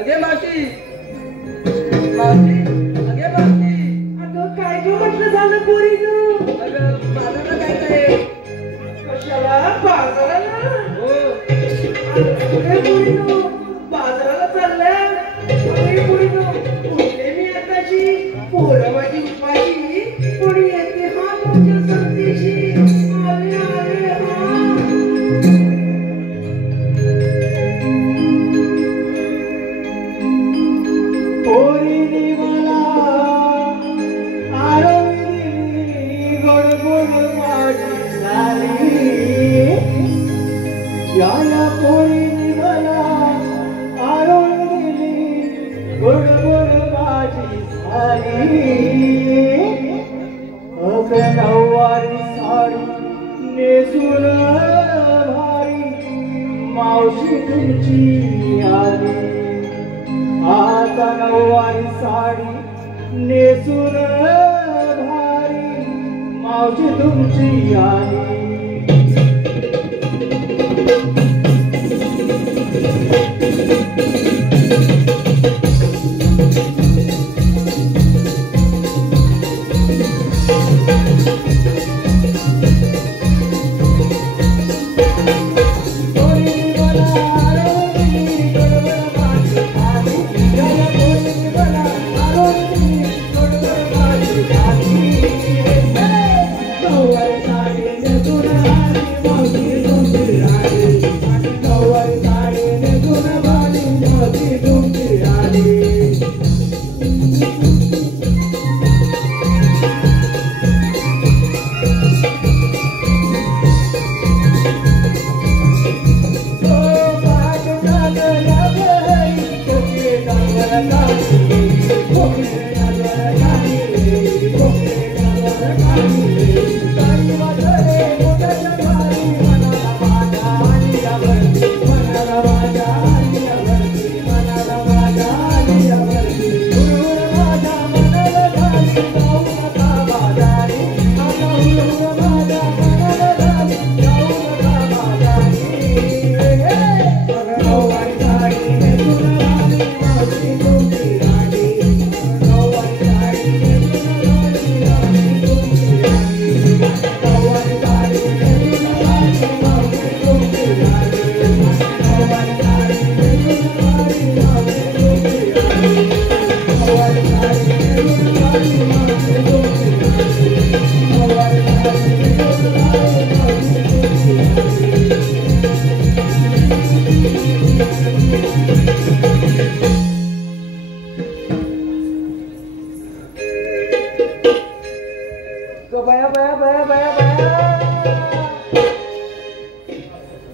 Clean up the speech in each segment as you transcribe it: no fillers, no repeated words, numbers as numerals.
अगे मावशी मावशी अगे मावशी अगं काय गं म्हटलं झालं पोरीनं? अगं बाजारला काय कशाला बाजाराला? हो अरे पोरीनो बाजाराला चालल्या अरे पोरीनो उठले मी आताची पोरं माझी उपाशी कोणी येते हा तुमच्या संतीशी आले आले हा पोरीनी मला आरवली गोड गोड माझी झाली या पोरीनी मला आरवली गोड गोड माझी झाली नऊवारी साडी नेसून भारी मावशी तुमची आली आता नऊवारी साडी नेसून भारी मावशी तुमची आली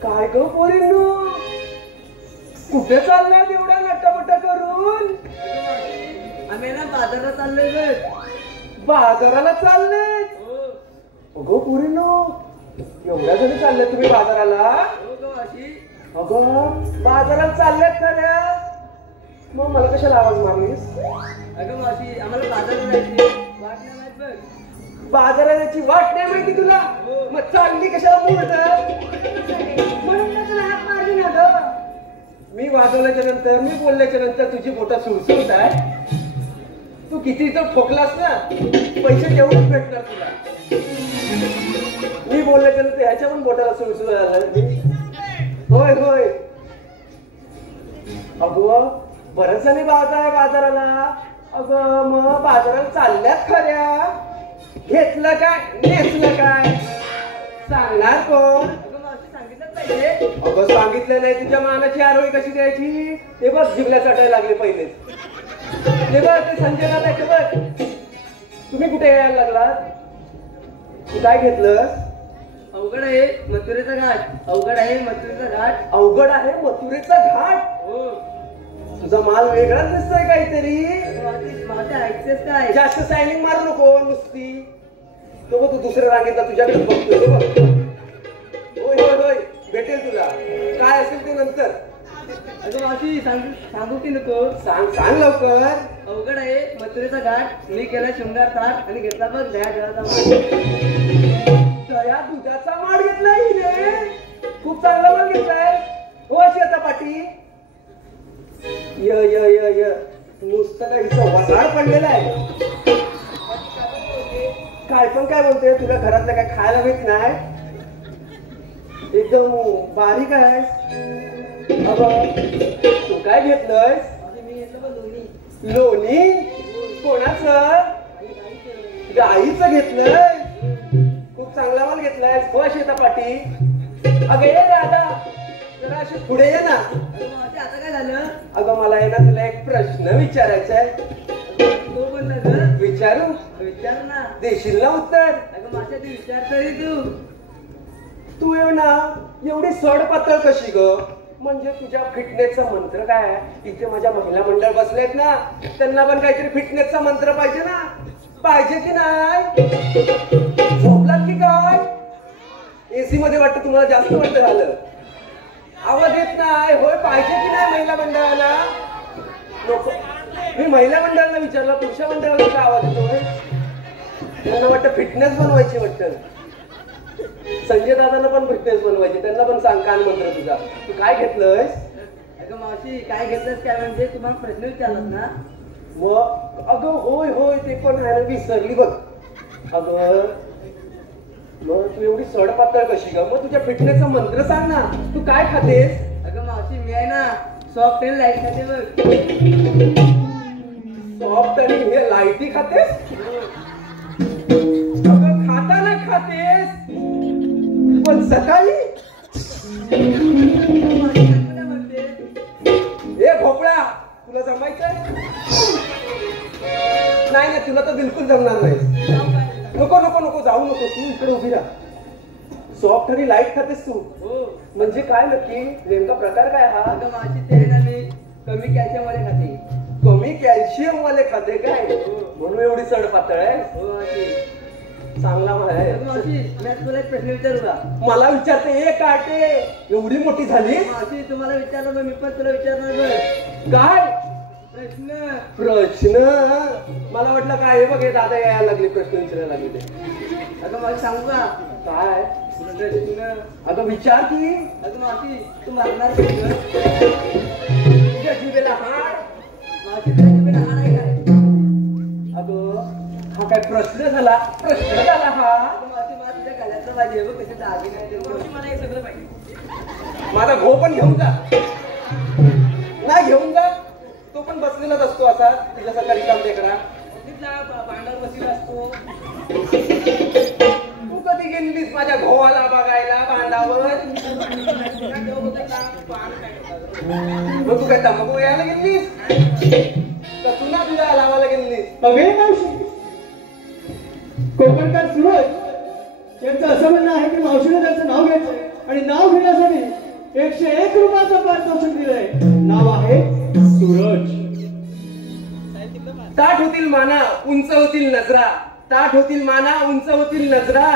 काय गो पोरींनो कुठे चाललाय एवढ्या नटापटा करून? आम्ही ना बाजारात चाललोय ग. बाजाराला चालले? अगो पोरींनो एवढ्या जणी चालल्या तुम्ही बाजाराला? हो ग मावशी. अगं बाजाराला चालल्यात खऱ्या मग मला कशाला आवाज मारलीस? अगं मावशी आम्हाला बाजारात जायची वाट नाही माहित बघ. बाजाराला जायची वाट नाही माहिती तुला? मग चालली कशाला बोलत? म्हणून तर तुला हाक मारली ना ग. मी वाजवल्याच्या नंतर मी बोलल्याच्या नंतर तुझी बोटं सुळसुळत आहे. तू किती तर ठोकलास ना पैसे तेवढेच भेटणार तुला. मी बोलल्याच्या नंतर ह्याच्या पण बोटाला सुळसुळ झाला. होय होय अगं बरंच जणी बाजाराला. अगं मग बाजाराला चालल्यात खऱ्या. घेतलं काय नेसलं काय सांगणार कोण? अगं मावशी सांगितलं पाहिजे. अगं सांगितलं नाही तुझ्या मानाची आरोळी कशी द्यायची ते बघ. जिबल्या चटायला लागले पहिलेच. ते बघ ते संजय दादा ते बघ. तुम्ही कुठे यायला लागलात? तू काय घेतलं? अवघड आहे मथुरेचा घाट. अवघड आहे मथुरेचा घाट. अवघड आहे मथुरेचा घाट. हो तुझा माल वेगळाच दिसतोय काहीतरी. मावशी ऐकतेस काय? जास्त सायनिंग मारू नको नुसती. तो बघ तू दुसऱ्या रांगेतला तुझ्याकडे बघतोय बघ. होय होय होय भेटेल तुला काय असेल ते नंतर. अगं मावशी सांगू की नको? सांग सांग लवकर. अवघड आहे मथुरेचा घाट. मी केला शृंगार थाट आणि घेतला बघ दया जळाचा माठ. दया दुधाचा माठ घेतला हिने. खूप चांगला माल घेतलाय. हो अशी आता पाटी य य य य नुसतं काय इथं वसाड पडलेला आहे. काय पण काय बोलते, तुला घरातलं काय खायला मिळत नाही? एकदम बारीक आहे. तू काय घेतलंयस? लोणी? कोणाचं? गाईचं घेतलंय? खूप चांगला माल घेतलाय. हो शेतापाटी. अगं ये दादा, जरा अशी पुढे ये ना. आता काय झालं? अगं मला आहे ना तुला एक प्रश्न विचारायचा आहे. तो बोलला ग. विचारू? विचार ना. देशील ना उत्तर? अगं माझ्या ती विचार तरी तू येऊ ना एवढी सड पातळ कशी ग? म्हणजे तुझ्या फिटनेसचा मंत्र काय आहे? इथे माझ्या महिला मंडळ बसलेत ना, त्यांना पण काहीतरी फिटनेसचा मंत्र पाहिजे ना. पाहिजे की नाही? झोपलात की काय? एसी मध्ये वाटतं तुम्हाला जास्त वाटतं झालं. आवाज येत नाही. होय पाहिजे की नाही महिला मंडळाला? नको. मी महिला मंडळाला विचारलं, पुरुष मंडळाला काय आवाज येतोय? त्यांना वाटतं फिटनेस बनवायची वाटतं. संजय दादांना पण फिटनेस बनवायची, त्यांना पण सांग कान मंत्र तुझा. तू काय घेतलंयस? अगं मावशी काय घेतलंस काय म्हणजे तुम्हाला प्रश्न विचारलात ना. मग अगं होय होय ते पण आहे, विसरली बघ. अगं मग तू एवढी सड पातळ कशी ग? मग तुझ्या फिटनेसचा मंत्र सांग ना. तू काय खातेस? अगं मावशी मी आहे ना सॉफ्ट अँड लाईट खाते बघ. सॉफ्ट आणि हे लाईटी खातेस? अगं खाताना खातेस पण सकाळी? ए भोपळा, तुला जमायचंय? नाही नाही, तुला तर बिलकुल जमणार नाही. नको नको नको, जाऊ नको. तू इकडे उभी राहा. सॉफ्ट आणि लाईट खातेस तू? म्हणजे काय नक्की नेमका प्रकार काय हा? अगं मावशी ते ना मी कमी कॅल्शियम वाले खाते. कमी कॅल्शियम वाले खाते काय? म्हणून एवढी सड पातळ आहे? हो मावशी. चांगला आहे. मावशी मी आज तुला एक प्रश्न विचारू का? मला विचारते ए काटे, एवढी मोठी झाली? मावशी तुम्हाला विचारलं मग मी पण तुला विचारणार बघ. काय प्रश्न? प्रश्न? मला वाटलं काय हे बघ, हे दादा यायला लागले प्रश्न विचारायला लागले ते. अगं मावशी सांगू का? काय प्रश्न? अगं विचार की. अगं मावशी तू मारणार प्रश्न? तुझ्या जिभेला हाड? मावशी तुझ्या जिभेला हाड आहे काय? अगं हा काय प्रश्न झाला? प्रश्न झाला हा? अगं मावशी मला तुझ्या गळ्यातलं पाहिजे बघ, कसे दागिने आहेत ते. मावशी मला हे सगळं पाहिजे. माझा घो पण घेऊन जा. नाही घेऊन जा, तो पण बसलेलाच असतो असा तुझ्यासारखा रिकाम टेकडा. भांडावर बसलेला असतो. तू कधी गेलीस माझ्या घोवाला बघायला भांडावर? मग तू काय तंबाखू यायला गेलीस का तुला तुला लावायला गेलीस? कोकणकार सूरज यांचं असं म्हणणं आहे की मावशीने त्याचं नाव घ्यायचं आणि नाव घेण्यासाठी 101 रुपयाचं पारितोषिक दिलंय. नाव आहे सूरज. ताठ होतील माना, उंच होतील नजरा. ताठ होतील माना, उंच होतील नजरा.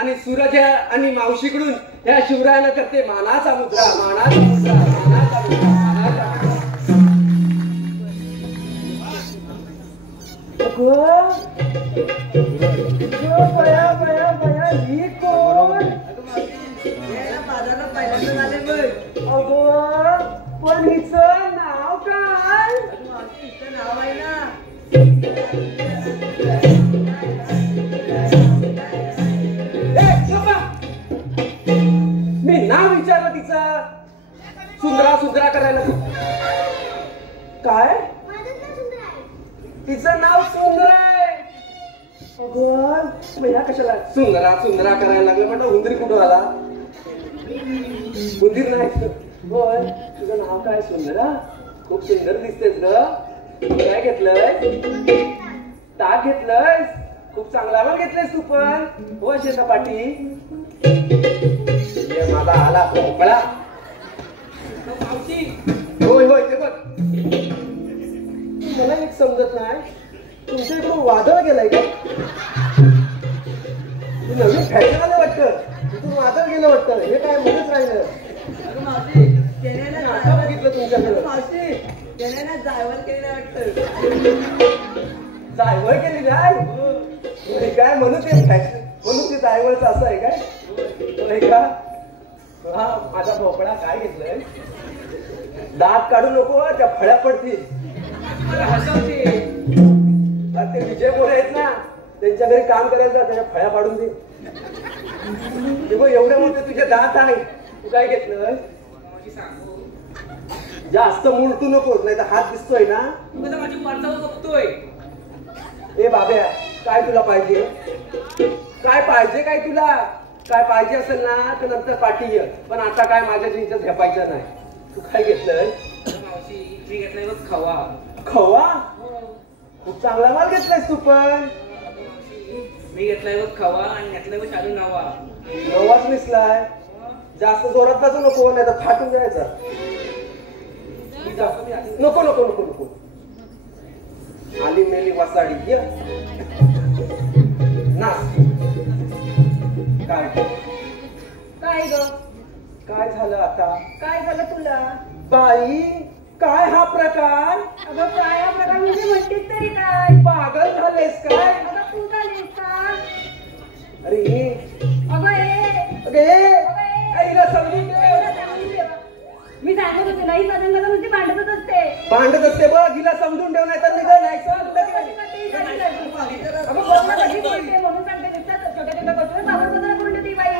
आणि सूरज आणि मावशीकडून या शिवरायानं करते मानाचा मुद्रा, मानाचा मुद्रा, मानाचा मुद्रा, मानाचा मुद्रा. बया बया बया, ही कोण? अगं मावशी यायला बाजारला पहिल्यांदा आले बघ. अगं पण हिचं नाव काय? अगं मावशी हिचं नाव आहे ना. मी नाव विचारलं तिचं. सुंदरा सुंदरा करायला. काय? तिचं नाव सुंदरा आहे. अगं ह्या कशाला सुंदरा सुंदरा करायला लागलं? म्हणलं उंदरी कुठं आला? उंदीर नाही. होय तुझं नाव काय? सुंदरा. खूप सुंदर दिसतेस ग. काय घेतलंय? ताक घेतलंय? खूप चांगला पण घेतलंयस तू पण. हो शेतापाटी. माझा आला भोपळा. होय होय ते बघ. मला एक समजत नाही, तुमच्या इकडून वादळ गेलाय का? नवीन फॅशन आलं वाटतं. तिथून वादळ गेलं वाटतं. हे काय म्हणत राहिलं? अगं मावशी त्याने ना आता बघितलं तुमच्याकडे. मावशी त्याने ना जायवर केलेलं वाटतं. जायवळ केली काय? काय म्हणू ते फॅशन म्हणून ते जायवळचं असं आहे काय? होय का? हा माझा भोपळा काय घेतलंय? दात काढू नको, त्या फळ्या पडतील. मला हसवते. अरे ते विजय बोले आहेत ना, त्यांच्या घरी काम करायला जा, त्याच्या फळ्या पाडून दे. ते बघ एवढे मोठे तुझे दात आहे, तू काय घेतलं? मावशी सांगू. जास्त मुलटू नकोस, नाही तर हात दिसतोय ना. तू कसं माझी वाटचाल बघतोय. ए बाब्या, काय तुला पाहिजे? काय पाहिजे काय तुला? काय पाहिजे असेल ना तर नंतर पाठी ये, पण आता काय माझ्या चिंचेत झेपायचं नाही. तू काय घेतलंय? मावशी मी घेतलाय बघ खवा. खवा? खूप चांगला माल घेतलायस तू पण. मी घेतलाय बघ खवा आणि घेतलाय बघ शालू नवा. नवाच मिसलाय. जास्त जोरात बाजू नको, नाही तर फाटून जायचा. नको नको नको नको. आली मेली वसाडी ये ना. काय काय ग? काय झालं आता? काय झालं तुला? बाई, काय हा प्रकार? अगं काय हा प्रकार म्हणजे म्हणतेस तरी काय? पागल झालेस काय? अगं तू झालीस का? अरे अगं आईला समजून दे. मी सांगत होते नाही साधन मला नुसती भांडतच असते. भांडत असते बघ, हिला समजून ठेव, नाही तर निघा नाही. अगं बोलणं कशी बोलते म्हणून सांगते. नुसतं छोट्या छोट्या गोष्टीवर बाबा बद्दल बोलून देते बाई.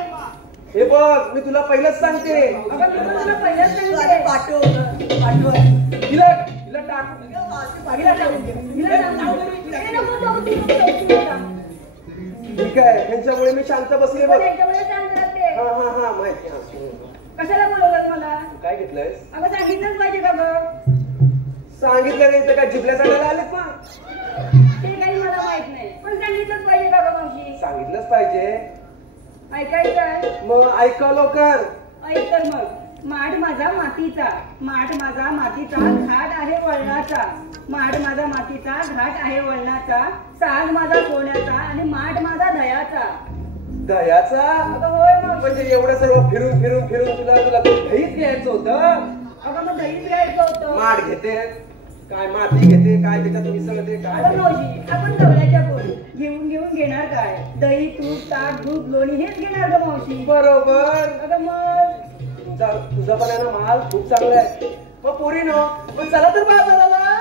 हे बघ, मी तुला पहिलंच सांगते. अगं मी पण तुला पहिल्याच सांगते. हिला हिला टाक. हिला सांग. हे नको जाऊ, ती नको जाऊ. ठीक आहे, ह्यांच्यामुळे मी शांत बसले बघ. त्याच्यामुळे शांत राहते. हा माहिती. कशाला बोलवलं मला? काय घेतलंयस? अगं सांगितलंच पाहिजे का गं? सांगितलं नाही तर काय जिबल्या चालायला आलेत ना? ते काही मला माहित नाही, पण सांगितलंच पाहिजे का गं मावशी? सांगितलंच पाहिजे. ऐकायचं आहे? मग ऐका लवकर. ऐक तर मग. माठ माझा मातीचा, माठ माझा मातीचा, घाट आहे वळणाचा. माठ माझा मातीचा, घाट आहे वळणाचा. साज माझा सोन्याचा आणि माठ माझा दह्याचा. दह्याचा? अगं होय मग. म्हणजे एवढं सर्व फिरून फिरून फिरून तुला दहीच घ्यायचं होतं. अगं मग दहीच घ्यायचं होतं. माठ घेते काय, माती घेते काय, त्याच्यात मिसळते काय. अगं मावशी, आपण नवऱ्याच्या पोरी घेऊन घेऊन घेणार काय? दही, तूप, ताक, दूध, लोणी हेच घेणार गं मावशी. बरोबर. अगं मग तुझा पण आहे ना माल खूप चांगला आहे. मग पोरी नो, मग चला तर बाजाराला.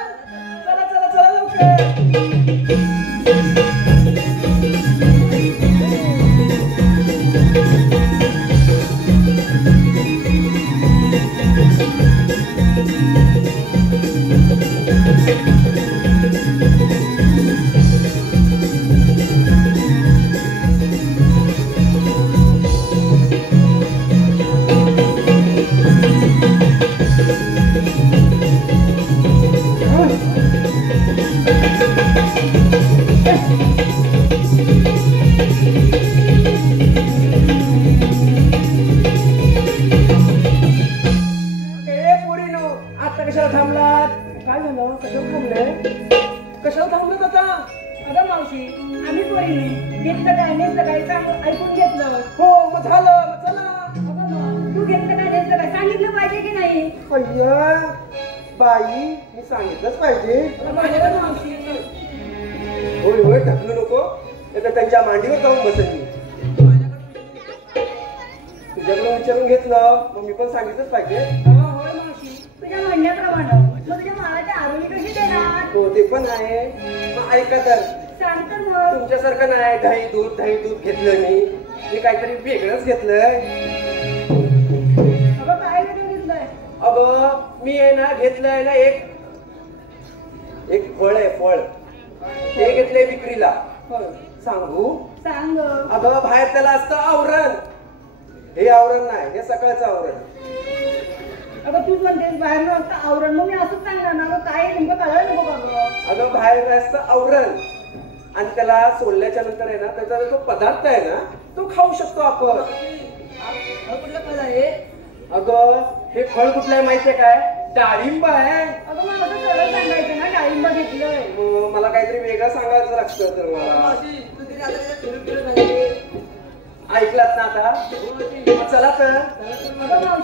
चला चला चला लवकर. कशाला थांबलात? काय झालं? कशाला थांबले? कशाला थांबलात आता? अगं मावशी, आम्ही पोरीने घेतलं काय नेसलं काय ऐकून घेतलं. हो मग झालं, मग चला. अगं मग तू घेतलं काय नेसलं काय सांगितलं पाहिजे की नाही? अय्या बाई, मी सांगितलंच पाहिजे. अगं मावशी, होय होय ढकलू नको, तर त्यांच्या मांडीवर जाऊन बसायची. तुझ्याकडून विचारून घेतलं, मग मी पण सांगितलंच पाहिजे. होय मावशी, तुझ्या म्हणण्याप्रमाणे मग तुझ्या मालाची आरोळी कशी देणार? हो ते पण आहे. मग ऐका तर, सांग तर मग. तुमच्यासारखं नाही दही दूध घेतलं मी काहीतरी वेगळंच घेतलंय. अगं काय घेतलंय? अगं मी आहे ना घेतलंय ना एक फळ आहे, फळ. ते घेतलंय विक्रीला. सांगू? सांग. अगं बाहेर त्याला असतं आवरण. हे आवरण नाही, हे सकाळचं आवरण. अगं तूच म्हणतेस बाहेर नसतं आवरण, मग मी असंच सांगणार ना. अगं काय नेमकं कळायला नको का गं? अगं बाहेर असतं आवरण आणि त्याला सोडल्याच्या नंतर आहे ना त्याचा जो पदार्थ आहे ना तो खाऊ शकतो आपण. कुठलं फळ आहे? अगं हे फळ कुठलं आहे माहितीये काय? डाळिंब आहे. अगं मग असं सरळ सांगायचं ना, डाळिंब घेतलंय. मला काहीतरी वेगळं सांगायचं लागतं तर मला. मावशी तू तरी आता फिरून झाली. ऐकलात ना आता? चला तर. अगं मावशी